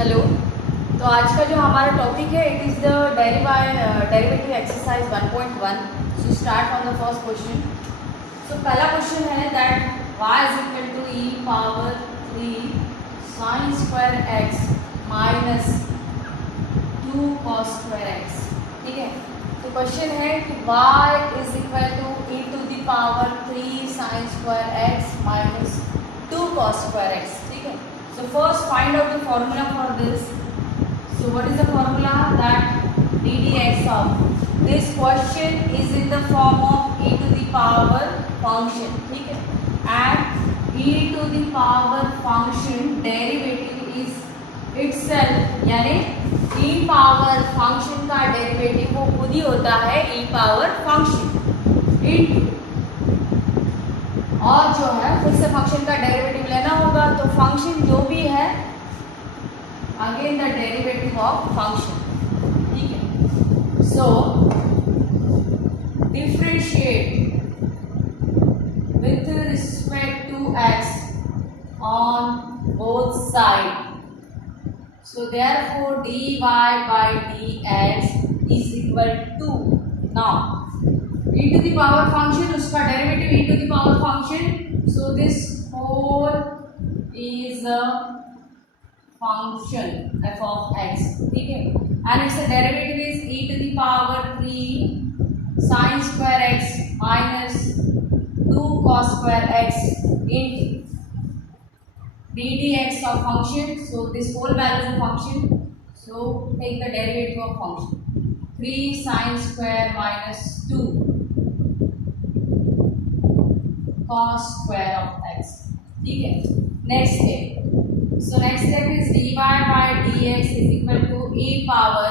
Hello. तो आज का जो हमारा टॉपिक है it is the derivative exercise 1.1। So start on the first question. So पहला क्वेश्चन है that y is equal to e power 3 sine square x minus 2 cos square x। ठीक है, तो क्वेश्चन है कि y is equal to e to the power 3 sine square x minus 2 cos square x. ठीक है, so first find out the formula for this. So what is the formula? That ddx of this question is in the form of e to the power function. ठीक है, and e to the power function derivative is itself, यानी e power function का derivative वो खुद ही होता है e power function into, और जो है फिर से फंक्शन का डेरिवेटिव लेना होगा। तो फंक्शन जो भी है again the derivative of function. ठीक है, so differentiate with respect to x on both side. So therefore dy by dx is equal to, now e to the power function, उसका derivative e to the power function, so this whole is a function f of x. ठीक है, and its derivative is e to the power 3 sin square x minus 2 cos square x into ddx of function. So this whole value is a function, so take the derivative of function 3 sin square minus 2 cos square of x. ठीक है, next step. So next step is dy by dx is equal to e power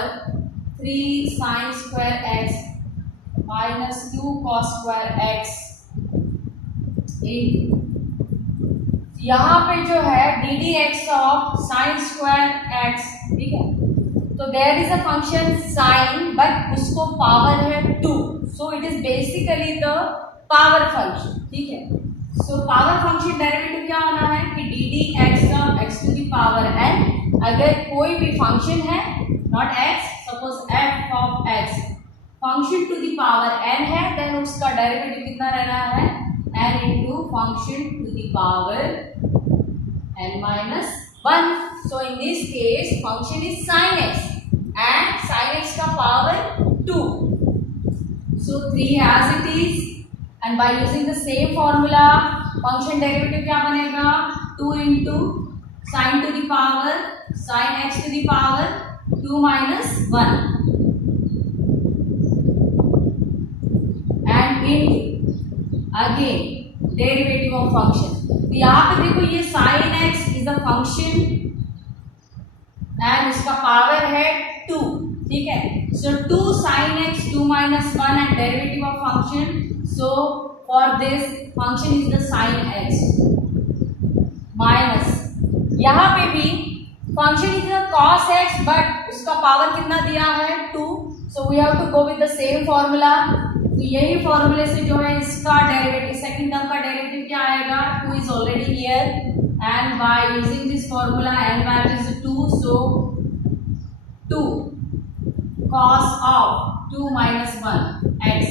3 sin square x minus 2 cos square x into, यहाँ पे जो है ddx of sin square x. ठीक है, तो there is a function sin but उसको power है 2, so it is basically the power function. ठीक है, सो पावर फंक्शन डेरिवेटिव क्या होना है कि D D x of x to the power N. अगर कोई भी फंक्शन है not x, suppose F of x function to the power N है, देन उसका डेरिवेटिव कितना रहना है N into function to the power N minus 1. So in this case function is sine X and sine X का power 2, सो 3 as it is. And by using the same formula, function derivative क्या बनेगा 2 into sin to the power sin x to the power 2 minus 1 and into again derivative of function. तो यहाँ पे देखो ये sin x is a function and उसका power है 2. ठीक है, so 2 sin x 2 minus 1 and derivative of function. So for this function is the sin x minus, यहाँ पे भी function is the cos x but उसका पावर कितना दिया है 2, so we have to go with the same formula. तो यही फॉर्मूले से जो है इसका डेरिवेटिव सेकंड टर्म का डेरिवेटिव क्या आएगा 2 is already here and by using this formula n value is 2, so 2 cos of 2 minus 1 x.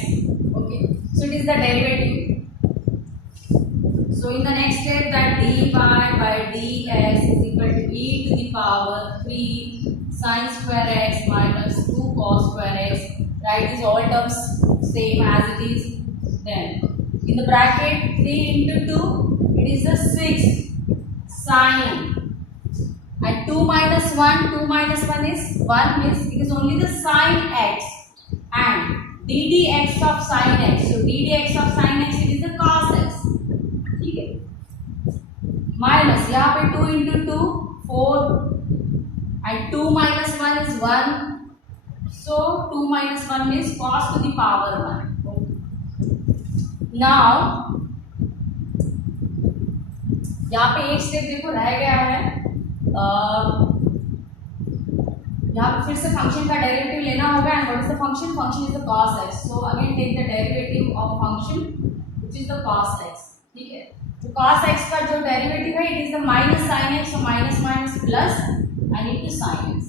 Okay, so it is the derivative. So in the next step that dy by dx is equal to e to the power 3 sin square x minus 2 cos square x. Write these all terms same as it is. Then in the bracket 3 into 2 it is the 6 sin and 2 minus 1 is 1 means it is only the sin x and ddx of sin x. So ddx of sin x it is the cos x. ठीक है, minus यहाँ पे 2 into 2 4 and 2 minus 1 is 1, so 2 minus 1 means cos to the power 1. Now यहाँ पे एक step देखो रह गया है, यहाँ पे फिर से फंक्शन का डेरिवेटिव लेना होगा and what is the function, function is the cos x. So again take the derivative of function which is the cos x. ठीक है, तो cos x का जो डेरिवेटिव है it is the minus sin x, so minus minus plus and into sin x.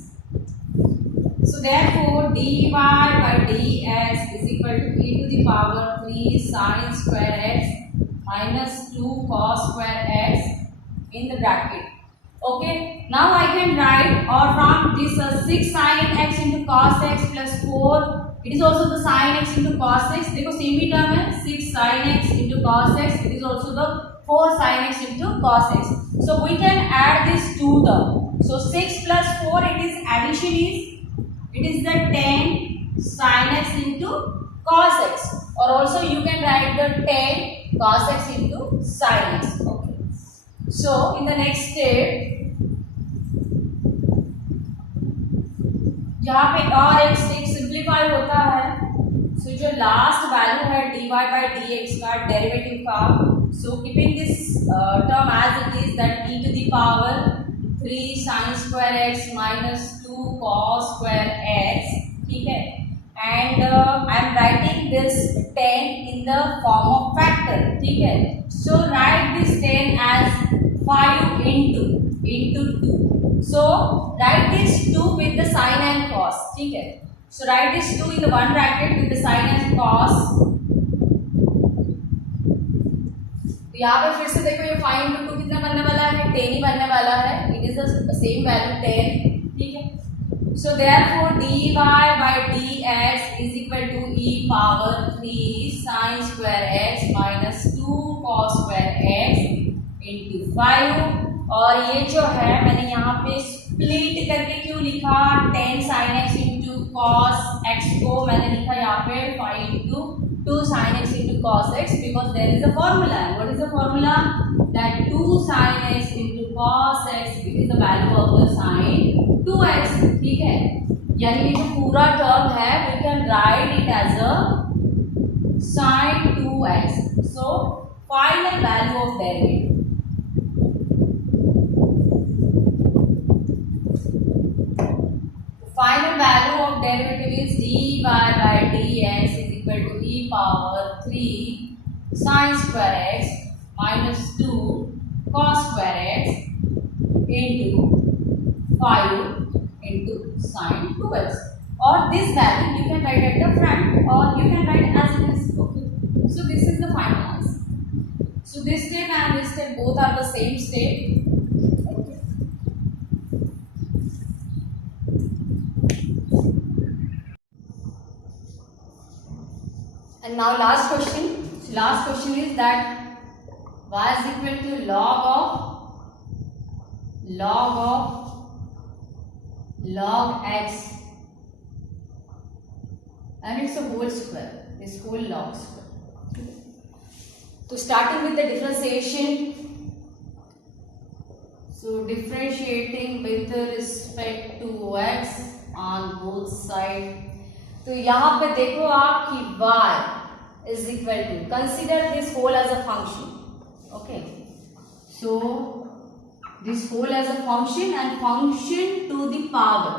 So therefore dy by dx is equal to e to the power 3 sin square x minus 2 cos square x in the bracket. Okay, now I can write, or from this 6 sin x into cos x plus 4, it is also the sin x into cos x. देखो same ही term है, 6 sin x into cos x, it is also the 4 sin x into cos x. So we can add these two terms. So 6 plus 4, it is addition is the 10 sin x into cos x, or also you can write the 10 cos x into sin x. Okay. So in the next step, यहाँ पे और एक step simplify होता है. सो जो last value है dy by dx का derivative का, so keeping this term as it is, that e to the power 3 sin square x minus 2 cos square x, ठीक है, and I am writing this 10 in the form of factor, ठीक है. So write this 10 as 5 into 2. So write this 2 with the sin and cos, ठीक है. So write this 2 in the one bracket with the sin and cos. तो यहाँ पे फिर से देखो ये 5 into 2 कितना बनने वाला है, 10 ही बनने वाला है. It is the same value 10, ठीक है. So therefore dy by dx is equal to e power 3 sin square x minus 2 cos square x into 5. और ये जो है मैंने यहाँ पे स्प्लिट करके क्यों लिखा, 10 sin x into cos x को मैंने लिखा यहाँ पे 5 into 2 sin x into cos x, because there is a formula. What is the formula? That 2 sin x into cos x, it is the value of the sin 2x, ठीक है. यानी ये जो पूरा टर्म है we can write it as a sin 2x. So final value of derivative. Final value of derivative is dy by dx is equal to e power 3 sin square x minus 2 cos square x into 5 into sin 2x. Or this value you can write at the front, or you can write as it is. Okay. So this is the final answer. So this step and this step both are the same step. And now last question. So last question is that y is equal to log x, and it's a whole square. This whole log square. So starting with the differentiation. So differentiating with respect to x on both sides. तो यहाँ पे देखो आप कि y is equal to, consider this whole as a function. Okay, so this whole as a function and function to the power.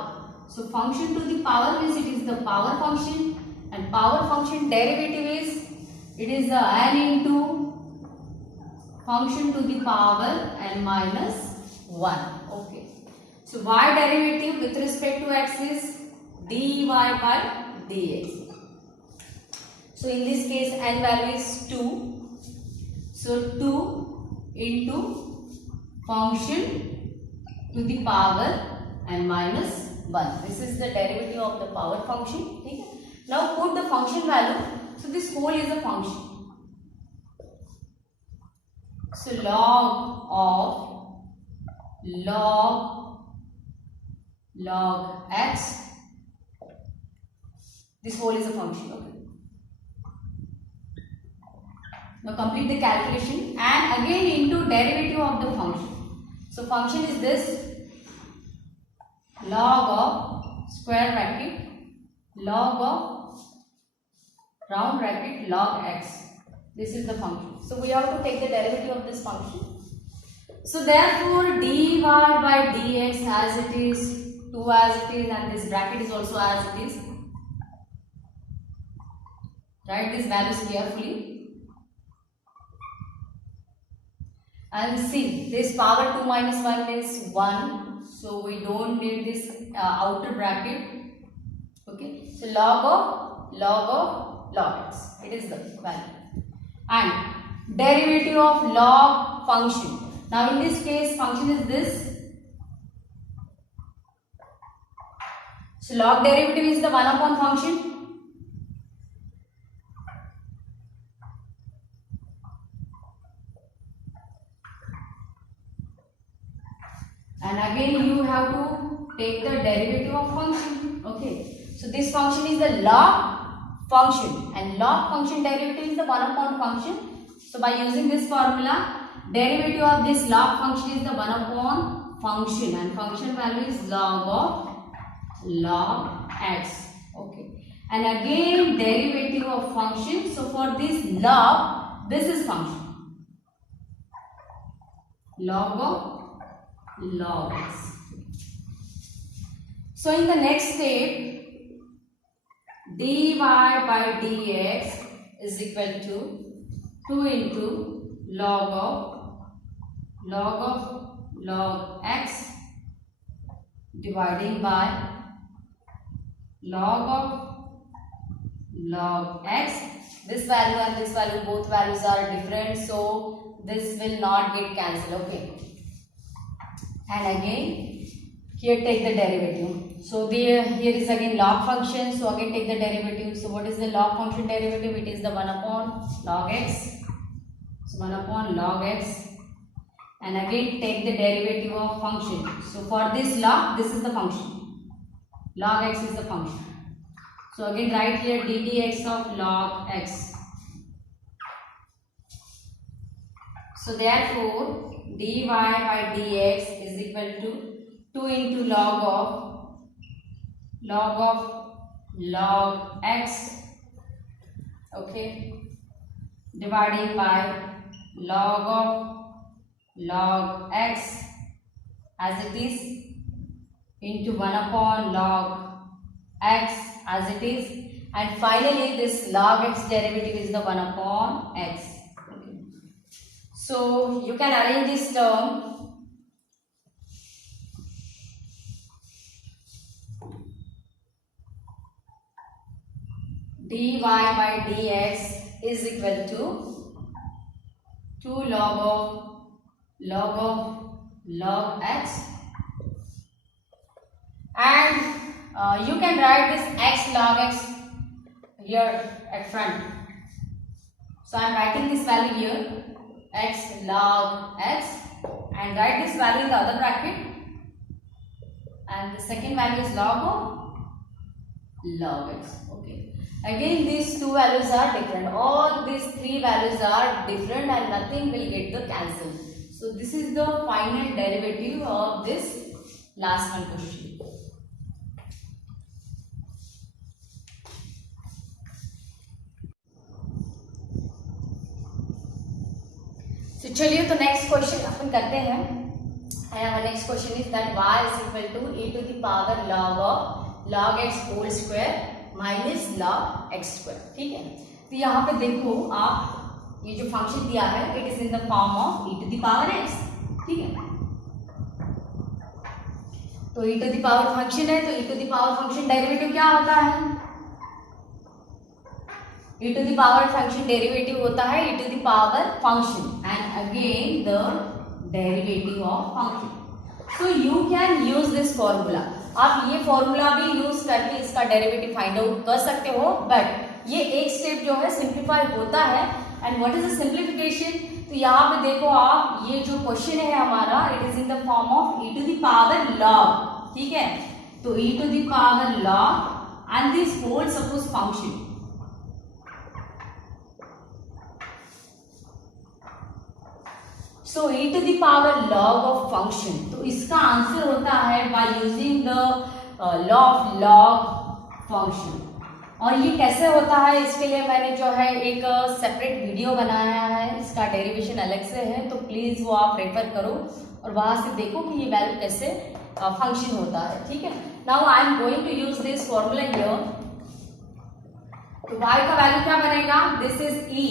So function to the power means it is the power function, and power function derivative is, it is the n into function to the power n minus 1. Okay, so y derivative with respect to x is dy by dx. So in this case n value is 2. So 2 into function to the power n minus 1. This is the derivative of the power function. Okay? Now put the function value. So this whole is a function. So log x. This whole is a function. Okay. Now complete the calculation and again into derivative of the function. So function is this, log of square bracket, log of round bracket, log x. This is the function. So we have to take the derivative of this function. So therefore dy by dx as it is, 2 as it is, and this bracket is also as it is. Write these values carefully. And see, this power 2 minus 1 means 1. so we don't need this outer bracket. Okay, so log x, it is the value. And derivative of log function. Now in this case function is this, so log derivative is the 1 upon function. And again you have to take the derivative of function. Okay, so this function is the log function, and log function derivative is the 1 upon function. So by using this formula, derivative of this log function is the 1 upon function, and function value is log x. Okay, and again derivative of function. So for this log, this is function, log x. So in the next step, dy by dx is equal to 2 into log x dividing by log x. This value and this value, both values are different, so this will not get cancelled. Okay, and again here take the derivative. So here is again log function, so again take the derivative. So what is the log function derivative? It is the 1 upon log x. So 1 upon log x, and again take the derivative of function. So for this log, this is the function, log x is the function. So again write here ddx of log x. So therefore dy by dx is equal to 2 into log x, okay, dividing by log x as it is into 1 upon log x as it is, and finally this log x derivative is the 1 upon x. Okay. So you can arrange this term. dy by dx is equal to 2 log x, and you can write this x log x here at front. So I am writing this value here, x log x, and write this value in the other bracket, and the second value is log x. Okay, again these two values are different, all these three values are different, and nothing will get the cancel. So this is the final derivative of this last one question. So चलिए तो next question अपन करते हैं. Next question is that y is equal to e to the power log x whole square minus log x square. ठीक है, तो यहाँ पे देखो आप, ये जो फंक्शन दिया है it is in the form of e to the power x. ठीक है, तो e to the power function है, तो e to the power function derivative क्या होता है? e to the power function derivative होता है e to the power function, and again the derivative of function. So you can use this formula. आप ये formula भी यूज करके इसका डेरिवेटिव फाइंड आउट कर सकते हो, बट ये एक स्टेप जो है सिंप्लीफाई होता है. And what is the simplification? तो यहाँ पे देखो आप, ये जो क्वेश्चन है हमारा it is in the form of e to the power log. ठीक है, तो e to the power log and this whole suppose function. So e to the power log of function, तो इसका आंसर होता है by using the law of log function. और ये कैसे होता है, इसके लिए मैंने जो है एक सेपरेट वीडियो बनाया है, इसका डेरिवेशन अलग से है, तो प्लीज वो आप रेफर करो और वहां से देखो कि ये वैल्यू कैसे फंक्शन होता है. ठीक है, now I am going to use this formula here. तो y का वैल्यू क्या बनेगा? This is e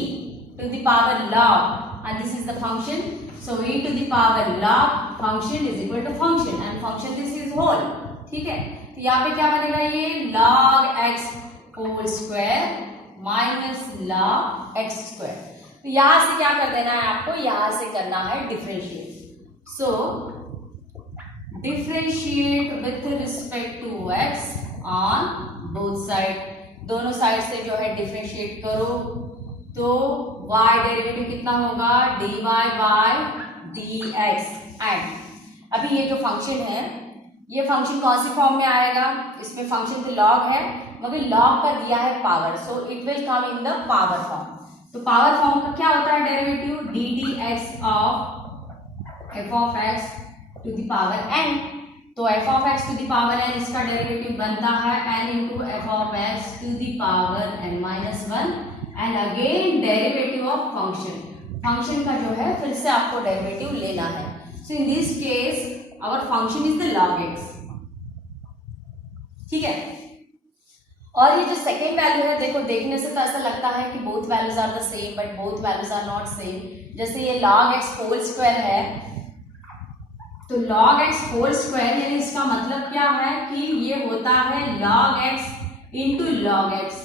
to the power log and this is the function So e to the power log function is equal to function and function this is whole. ठीक है, तो यहाँ पे क्या बनेगा, ये log x whole square minus log x square. तो यहां से क्या कर देना है आपको, यहां से करना है differentiate. So differentiate with respect to x on both side, दोनों साइड से जो है डिफरेंशिएट करो तो y डेरिवेटिव कितना होगा, dy बाय dx। एंड अभी ये जो फंक्शन है, ये फंक्शन कौन सी फॉर्म में आएगा, इसमें फंक्शन तो log है मगर log का दिया है power, so it will come in the power form. तो पावर फॉर्म का क्या होता है derivative, D D x of F of x to the power n। तो F of x to the power n इसका डेरिवेटिव बनता है n into F of x to the power n minus 1 and again derivative of function. Function का जो है फिर से आपको डेरिवेटिव लेना है। So in this case our function is the log x। ठीक है, और ये जो सेकेंड वैल्यू है, देखो देखने से तो ऐसा लगता है कि both values are the same, but both values are not same. जैसे ये log x होल स्क्वायर है, तो log x होल स्क्वायर यानी इसका मतलब क्या है कि ये होता है log x into log x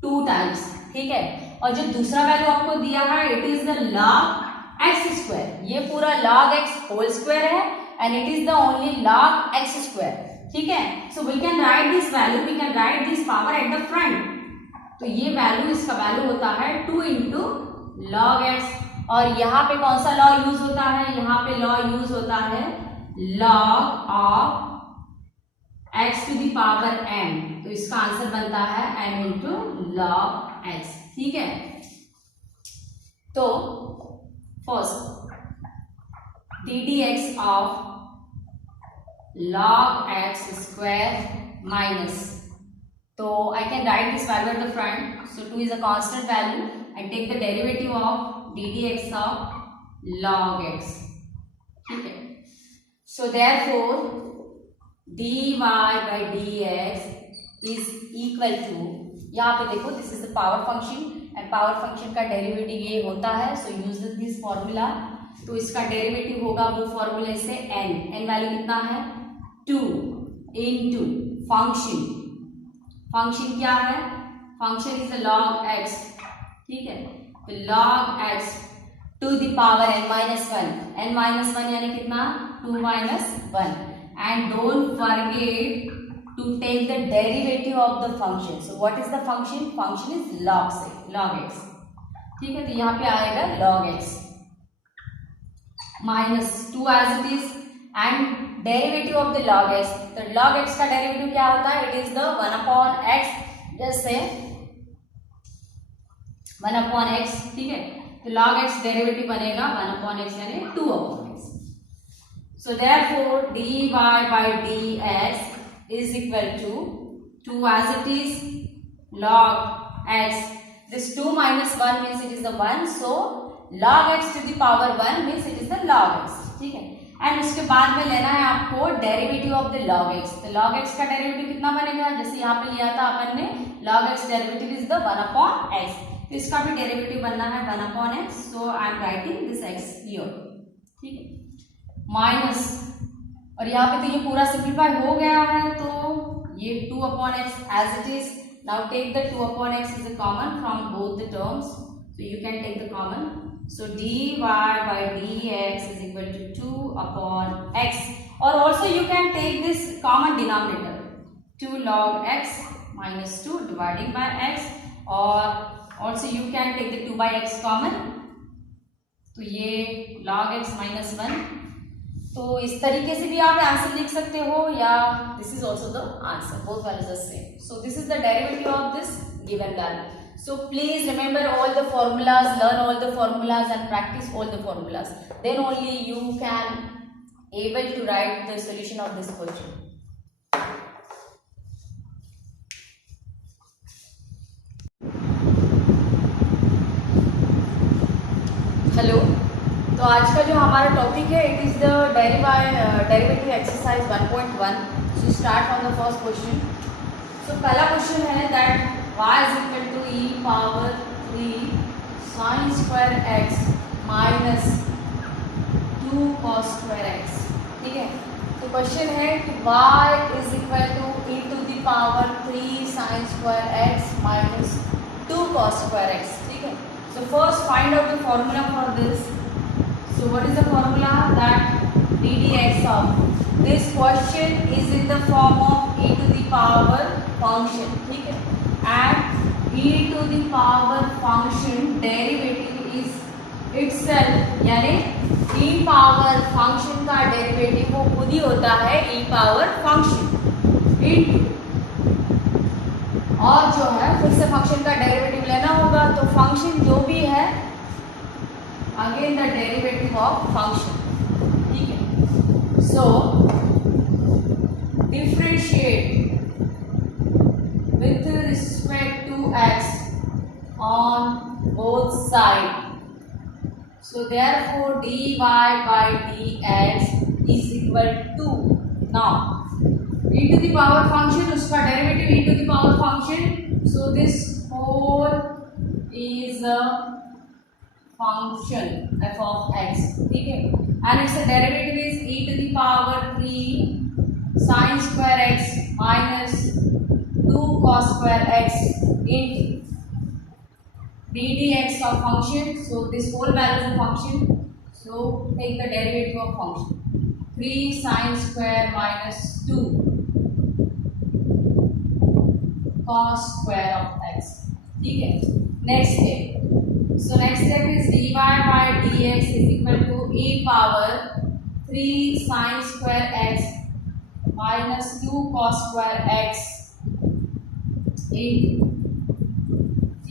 2 times. ठीक है, और जो दूसरा वैल्यू आपको दिया है it is the log x square, ये पूरा log x होल स्क्वायर है and it is the only log x square. ठीक है, so we can write this value, we can write this power at the front. तो ये value, इसका value होता है 2 इंटू log x, और यहाँ पे कौन सा लॉ यूज होता है, यहाँ पे लॉ यूज होता है log of x to the power n। तो इसका आंसर बनता है n इंटू log x। ठीक है, तो first D D x of log x square minus, so I can write this value at the front, so 2 is a constant value and take the derivative of ddx of log x। ठीक है, so therefore dy by dx is equal to, यहाँ पे देखो this is the power function and power function का derivative ये होता है, सो use this formula. तो इसका डेरिवेटिव होगा वो फॉर्मूले से n वैल्यू कितना है 2 इंटू फंक्शन, फंक्शन क्या है, function is the log x। ठीक है, तो log x to the power n minus 1, n minus 1 यानी कितना 2 minus 1 and don't forget to take the derivative of the function. So what is the function, function is log x। ठीक है, तो यहाँ पे आएगा log x minus 2 as it is and derivative of the log x। तो log x का derivative क्या होता है, it is the 1 upon x, जैसे 1 अपॉन x। ठीक है, तो log x डेरिवेटिव बनेगा 1 अपॉन x यानी 2 upon x। So therefore dy by dx is equal to 2 as it is log x, this 2 minus 1 means it is the 1, so log x to the power 1 means it is the log x। ठीक है, and उसके बाद में लेना है आपको derivative of the log x। तो log x का डेरिवेटिव कितना बनेगा, जैसे यहाँ पे लिया था अपन ने, log x derivative is the 1 upon x, तो इसका भी डेरिवेटिव बनना है 1 upon x, so I am writing this x here. ठीक है, माइनस, और यहाँ पे तो ये पूरा सिंप्लीफाई हो गया है, तो ये 2 upon x as it is. Now take the 2 upon x is a common from both the terms, so you can take the common. So dy by dx is equal to 2 upon x, or also you can take this common denominator 2 log x minus 2 dividing by x, or also you can take the 2 by x common, तो ये log x minus 1। तो इस तरीके से भी आप answer लिख सकते हो, या this is also the answer, both values are same. So this is the derivative of this given value. So please remember all the formulas, learn all the formulas and practice all the formulas. Then only you can able to write the solution of this question. Hello. तो आज का जो हमारा topic है it is the derivative exercise 1.1। So start from the first question. So पहला question है that y is equal to e power 3 sin square x minus 2 cos square x। ठीक है, तो क्वेश्चन है कि y is equal to e to the power 3 sin square x minus 2 cos square x। ठीक है, so first find out the formula for this। so what is the formula? that ddx of this question is in the form of e to the power function। ठीक है, and e to the power function derivative is itself, यानी e power function का derivative वो खुद ही होता है e power function into, और जो है फिर से फंक्शन का डेरिवेटिव लेना होगा, तो फंक्शन जो भी है again the derivative of function. ठीक है, so differentiate with respect to x on both side. So therefore dy by dx is equal to, now e to the power function उसका derivative e to the power function, so this whole is a function f of x। ठीक है, and its derivative is e to the power 3 sin square x minus 2 cos square x into ddx of function, so this whole value of function, so take the derivative of function 3 sin square minus 2 cos square of x। ठीक है, next step, so next step is dy by dx is equal to e power 3 sin square x minus 2 cos square x into,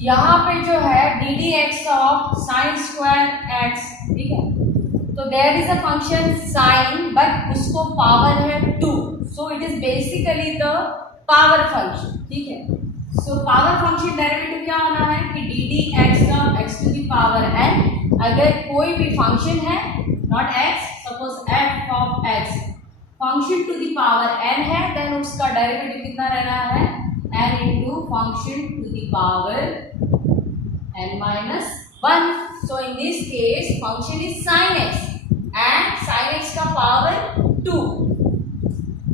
यहाँ पे जो है d D x of sine square x. ठीक है, तो there is a function sine but उसको power है 2, so it is basically the power function. ठीक है, सो पावर फंक्शन डेरिवेटिव क्या होना है कि D D x of x to the power N. अगर कोई भी फंक्शन है not x, suppose F of x function to the power N है, देन उसका डेरिवेटिव कितना रहना है n into function to the power n minus 1। so in this case function is sin x and sin x का power 2,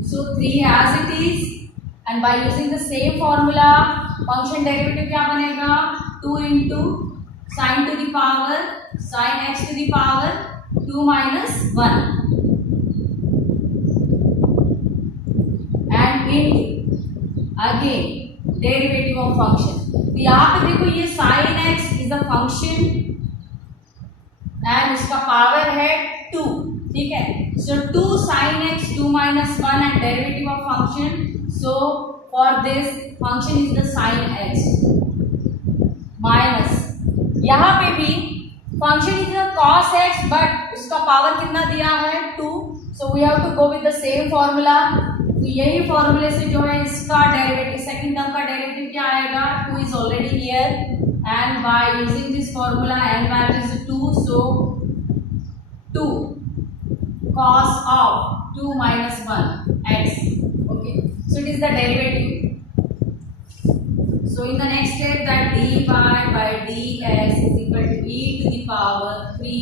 so 3 as it is, and by using the same formula function derivative क्या बनेगा 2 into sin to the power sin x to the power 2 minus 1 and into again derivative of function. तो यहाँ पे देखो ये sine x is a function and इसका power है 2। ठीक है, so 2 sine x 2 minus 1 and derivative of function, so for this function is the sine x minus, यहाँ पे भी function is the cos x but उसका पावर कितना दिया है 2, so we have to go with the same formula. तो यही फॉर्मूले से जो है इसका डेरिवेटिव सेकंड टर्म का डेरिवेटिव क्या आएगा 2 is already here and by using this formula n value is 2, so 2 cos of 2 minus 1 x। okay, so it is the derivative। so in the next step that dy by dx is equal to e to the power 3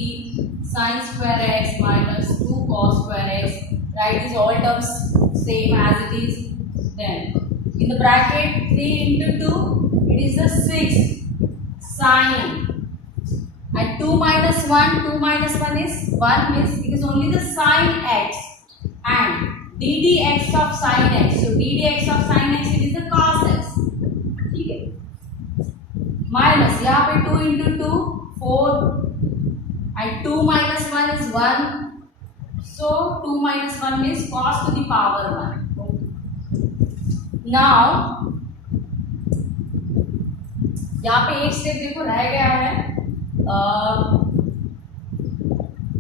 sin square x minus 2 cos square x, write these all terms same as it is, then in the bracket 3 into 2 it is the 6 sin, and 2 minus 1 is 1, means it is only the sin x, and ddx of sin x, so ddx of sin x it is the cos x। ठीक है, minus यहाँ पे 2 into 2 4 and 2 minus 1 is 1, so 2 minus 1 means cos to the power 1। now यहाँ पे एक step देखो रह गया है,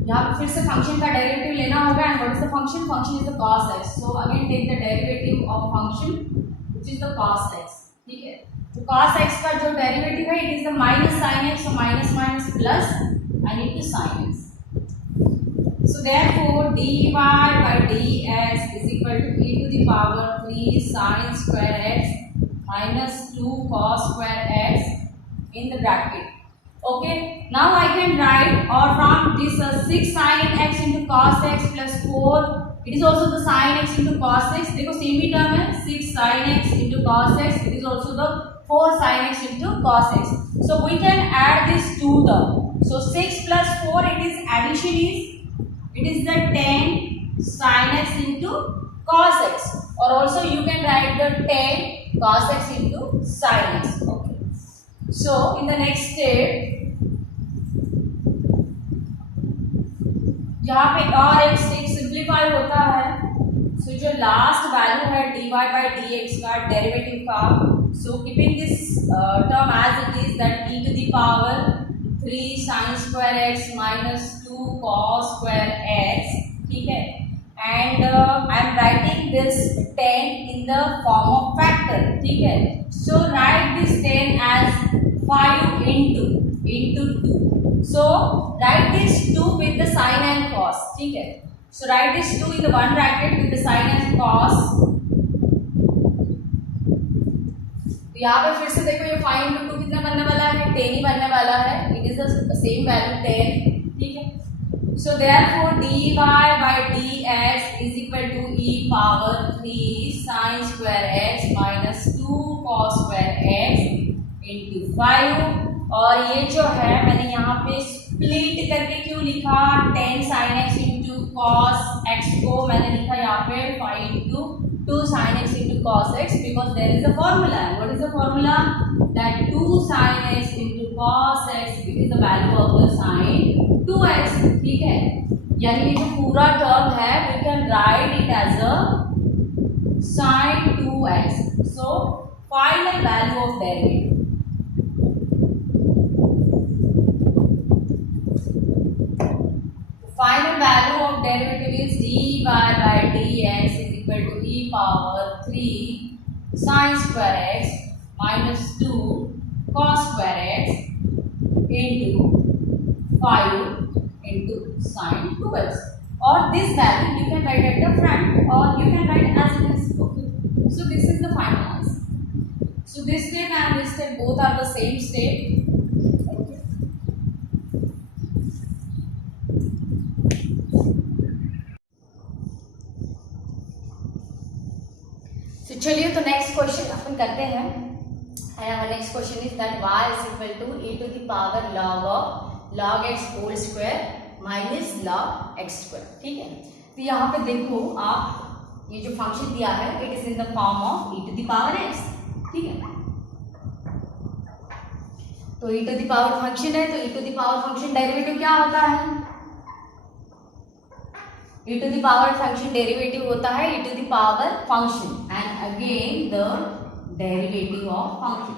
यहाँ पे फिर से फंक्शन का डेरिवेटिव लेना होगा and what is the function, function is the cos x, so again take the derivative of function which is the cos x। ठीक है, तो cos x का जो डेरिवेटिव है it is the minus sin x, so minus minus plus and into sin x। So therefore dy by dx is equal to e to the power 3 sin square x minus 2 cos square x in the bracket Okay, now I can write, or from this 6 sin x into cos x plus 4, it is also the sin x into cos x. देखो same ही term है, 6 sin x into cos x, it is also the 4 sin x into cos x. So we can add this two term. So 6 plus 4, it is addition is the 10 sin x into cos x, or also you can write the 10 cos x into sin x. Okay, so in the next step यहाँ पे और एक step simplify होता है. सो जो last value है dy by dx का derivative का, so keeping this term as it is, that e to the power 3 sin square x minus 2 cos square x. ठीक है, and I am writing this 10 in the form of factor. ठीक है, सो right this 10 as 5 into 2. So write this 2 with the sin and cos. ठीक है, so write this 2 in the one bracket with the sin and cos. तो यहाँ पे फिर से देखो ये 5 into 2 कितना बनने वाला है, 10 ही बनने वाला है. It is the same value 10. ठीक है, so therefore dy by dx is equal to e power 3 sin square x minus 2 cos square x into 5. और ये जो है मैंने यहाँ पे स्प्लिट करके क्यों लिखा, 10 sin x into cos x को मैंने लिखा यहाँ पे 5 into 2 sin x into cos x, because there is a formula. What is the formula? That 2 sin x into cos x, it is the value of the sin 2x. ठीक है, यानी ये जो पूरा टर्म है we can write it as a sin 2x. So final value of derivative. Final value of derivative is dy by dx is equal to e power 3 sin square x minus 2 cos square x into 5 into sin 2x. Or this value you can write at the front, or you can write as it is. Okay, so this is the final answer. So this step and this step both are the same step. चलिए तो next question अपन करते हैं. And next question is that y is equal to e to the power log x whole square minus log x square. ठीक है, तो यहाँ पे देखो आप, ये जो फंक्शन दिया है it is in the form of e to the power x. ठीक है, तो e to the power function है, तो e to the power function derivative क्या होता है, e to the power function derivative होता है e to the power function, and again the derivative of function.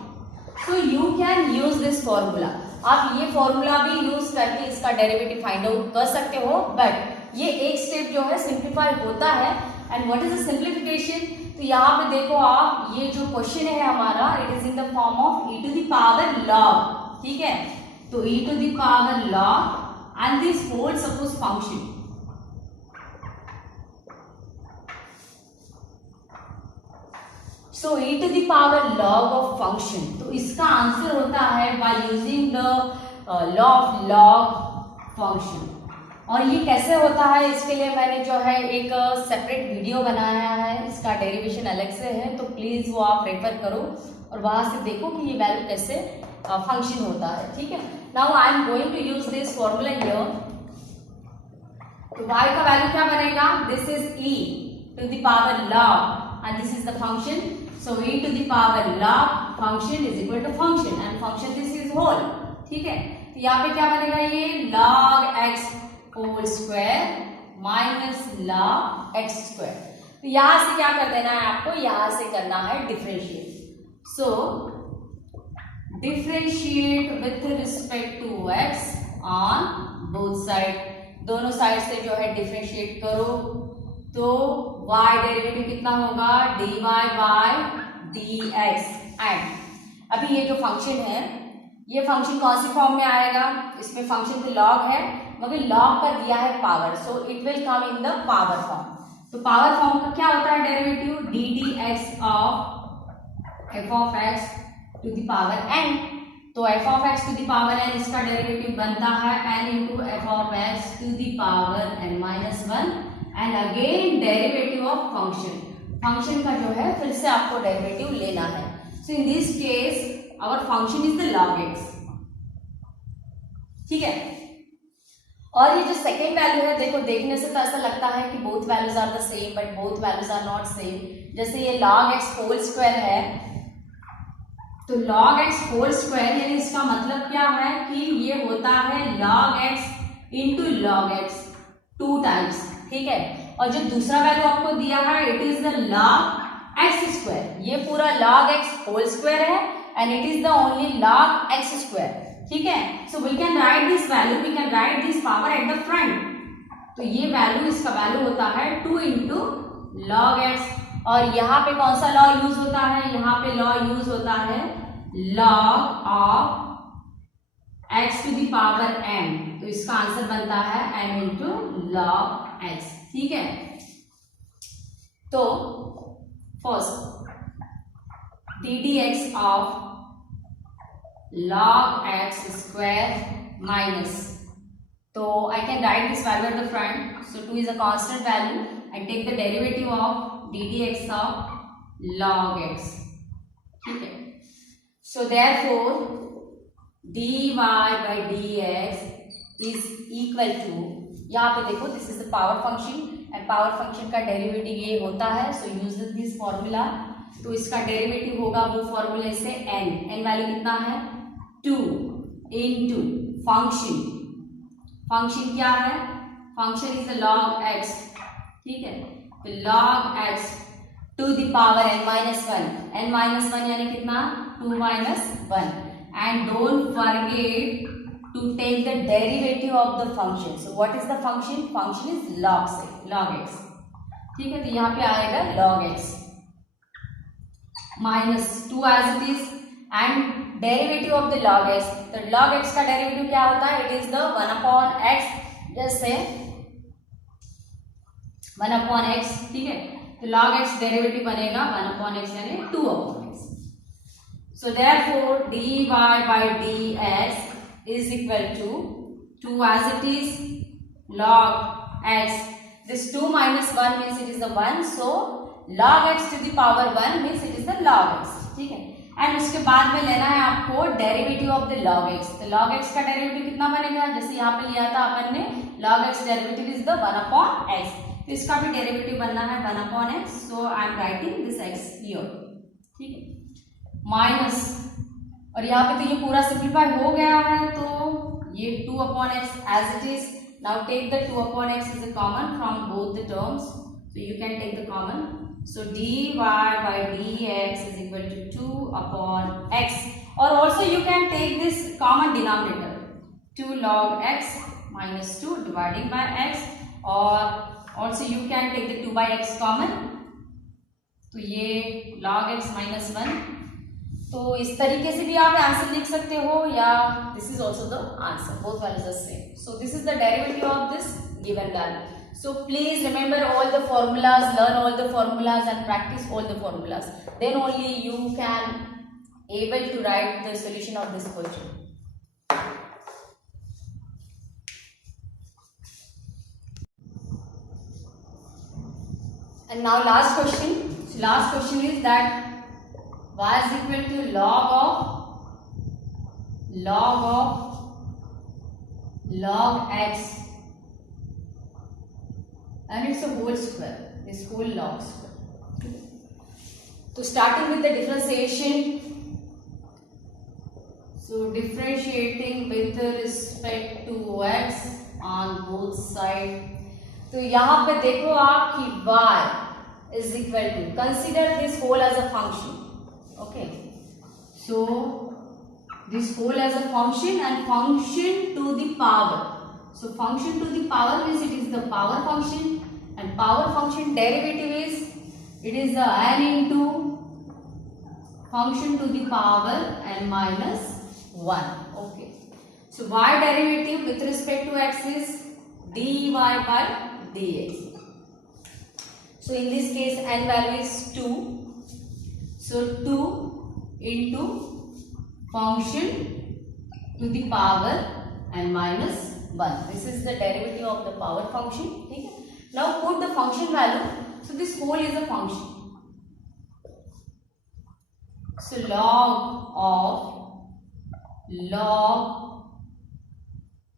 So you can use this formula. आप ये formula भी यूज करके इसका डेरिवेटिव फाइंड आउट कर सकते हो, बट ये एक स्टेप जो है सिंप्लीफाई होता है. And what is the simplification, तो यहाँ पे देखो आप, ये जो क्वेश्चन है हमारा it is in the form of e to the power log. ठीक है, तो e to the power log and this whole suppose function. So e to the power log of function, तो इसका आंसर होता है by using the law of log function. और ये कैसे होता है, इसके लिए मैंने जो है एक सेपरेट वीडियो बनाया है, इसका डेरिवेशन अलग से है, तो प्लीज वो आप रेफर करो और वहां से देखो कि ये वैल्यू कैसे फंक्शन होता है. ठीक है, now I am going to use this formula here. तो y का वैल्यू क्या बनेगा, this is e to the power log and this is the function. So e to the power log function is equal to function, and function this is whole. ठीक है, तो यहाँ पे क्या बनेगा, ये log x whole square minus log x square. तो यहाँ से क्या कर देना है आपको, यहाँ से करना है differentiate. So differentiate with respect to x on both side. दोनों साइड से जो है डिफरेंशिएट करो, तो y डेरिवेटिव कितना होगा, dy by dx. एंड अभी ये जो फंक्शन है, ये फंक्शन कौन सी फॉर्म में आएगा, इसमें फंक्शन तो log है, मगर log का दिया है power, so it will come in the power form. तो पावर फॉर्म का क्या होता है derivative, ddx of f of x to the power n. तो F of x to the power n इसका डेरिवेटिव बनता है N into F of x to the power N minus one and again derivative of function. Function का जो है फिर से आपको डेरिवेटिव लेना है। So in this case our function is the log x, ठीक है। और ये जो सेकेंड वैल्यू है, देखो देखने से तो ऐसा लगता है कि both values are the same, but both values are not same. जैसे ये log x होल स्क्वायर है, तो log x होल स्क्वायर यानी इसका मतलब क्या है कि ये होता है log x into log x 2 times, ठीक है। और जो दूसरा वैल्यू आपको दिया है it is the log x square, ये पूरा log x होल स्क्वायर है and it is the only log x square, ठीक है। So we can write this value, we can write this power at the front. तो ये value, इसका value होता है 2 इंटू log x। और यहाँ पे कौन सा लॉ यूज होता है, यहाँ पे लॉ यूज होता है log of x to the power n। तो इसका आंसर बनता है n इंटू log x, ठीक है। तो first D D x of log x square minus, so I can write this value at the front. So 2 is a constant value and take the derivative of ddx of log x, ठीक है। So therefore dy by dx is equal to, यहाँ पे देखो this is the power function and power function का derivative ये होता है। सो use this formula. तो इसका डेरिवेटिव होगा वो फॉर्मूले से n वैल्यू कितना है 2 इंटू फंक्शन। फंक्शन क्या है, function is the log x, ठीक है। तो log x to the power n minus one, n minus one यानी कितना 2 minus one. And don't forget to take the derivative of the function. So what is the function, function is log x, ठीक है। तो यहाँ पे आएगा log x minus 2 as it is and derivative of the log x। तो log x का derivative क्या होता है, it is the 1 upon x, जैसे 1 अपॉन x, ठीक है। तो log x डेरिवेटिव बनेगा 1 अपॉन x यानी 2 upon x। So therefore dy by dx is equal to 2 as it is log x. This 2 minus 1 means it is the 1, so log x to the power 1 means it is the log x, ठीक है। And उसके बाद में लेना है आपको derivative of the log x। तो log x का डेरिवेटिव कितना बनेगा, जैसे यहाँ पे लिया था अपन ने, log x derivative is the 1 upon x। तो इसका भी डेरिवेटिव बनना है 1 upon x। So I am writing this x here, ठीक है। माइनस, और यहाँ पे तो ये पूरा सिंप्लीफाई हो गया है, तो ये 2 upon x as it is. Now take the 2 upon x is a common from both the terms, so you can take the common. So dy by dx is equal to 2 upon x, or also you can take this common denominator 2 log x minus 2 dividing by x, or also you can take the 2 by x common, तो ये log x minus 1। तो इस तरीके से भी आप answer लिख सकते हो, या this is also the answer, both values are same. So this is the derivative of this given value. So please remember all the formulas, learn all the formulas and practice all the formulas. Then only you can able to write the solution of this question. And now last question. So last question is that y is equal to log x and it's a whole square, this whole log square. So starting with the differentiation, so differentiating with respect to x on both sides. तो यहाँ पे देखो आप कि y is equal to, consider this whole as a function, okay. So this whole as a function and function to the power. So function to the power means it is the power function, and power function derivative is, it is the n into function to the power n minus 1, okay. So y derivative with respect to x is dy by dx. So in this case n value is 2, so 2 into function to the power n minus 1. This is the derivative of the power function. Okay? Now put the function value. So this whole is a function. So log of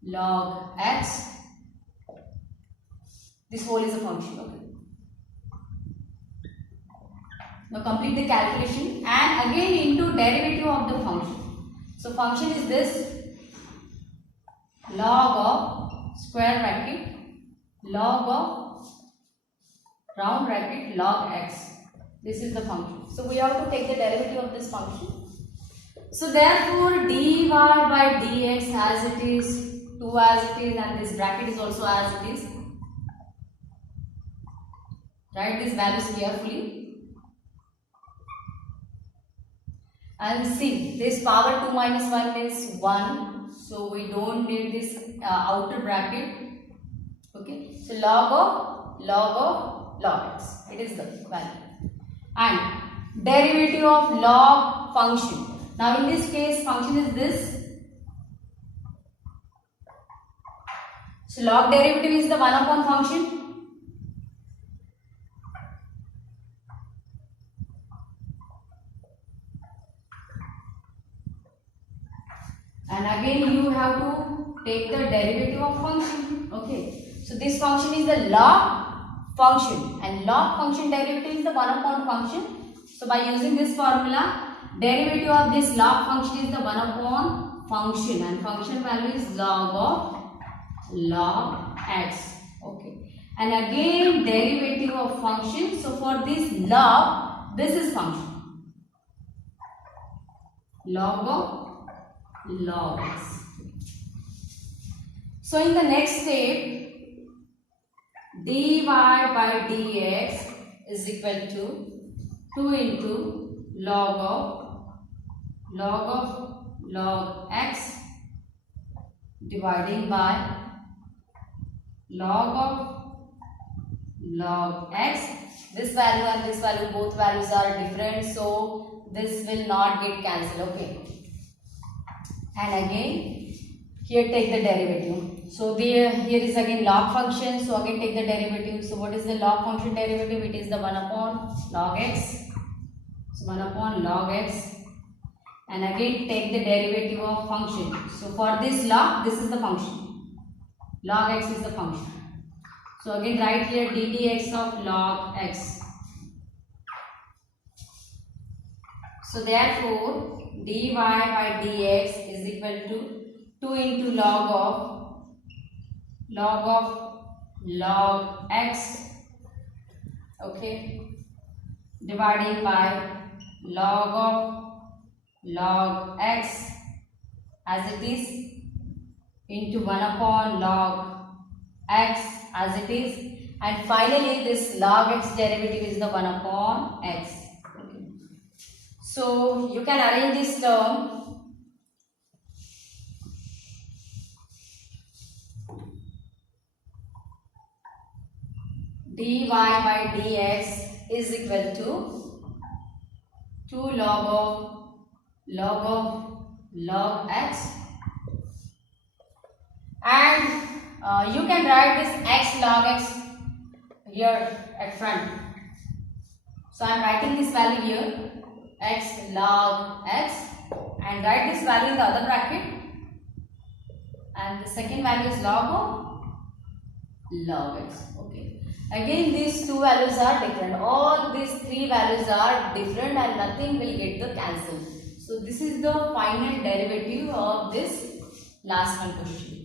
log x. This whole is a function. Okay. Now complete the calculation and again into derivative of the function. So function is this log of square bracket log of round bracket log x. This is the function. So we have to take the derivative of this function. So therefore dy by dx as it is, 2 as it is, and this bracket is also as it is. Write these values carefully. And see, this power 2 minus 1 is 1. So we don't need this outer bracket. Okay. So log of x. It is the value. And derivative of log function. Now in this case, function is this. So log derivative is the 1 upon function. And again you have to take the derivative of function. Okay. So this function is the log function and log function derivative is the 1 upon function. So by using this formula, derivative of this log function is the 1 upon function and function value is log x. Okay. And again derivative of function. So for this log, this is function. Log x. So in the next step, dy by dx is equal to 2 into log x dividing by log x. This value and this value, both values are different, so this will not get cancelled. Okay. And again here take the derivative. So here is again log function. So again take the derivative. So what is the log function derivative? It is the 1 upon log x. So 1 upon log x. And again take the derivative of function. So for this log, this is the function. Log x is the function. So again write here ddx of log x. So therefore dy by dx is equal to 2 into log x, okay, dividing by log x as it is into 1 upon log x as it is, and finally this log x derivative is the 1 upon x. Okay. So you can arrange this term. Dy by dx is equal to 2 log x, and you can write this x log x here at front. So I am writing this value here, x log x, and write this value in the other bracket, and the second value is log x. Okay. Again these two values are different. All these three values are different and nothing will get the cancel. So this is the final derivative of this last one question.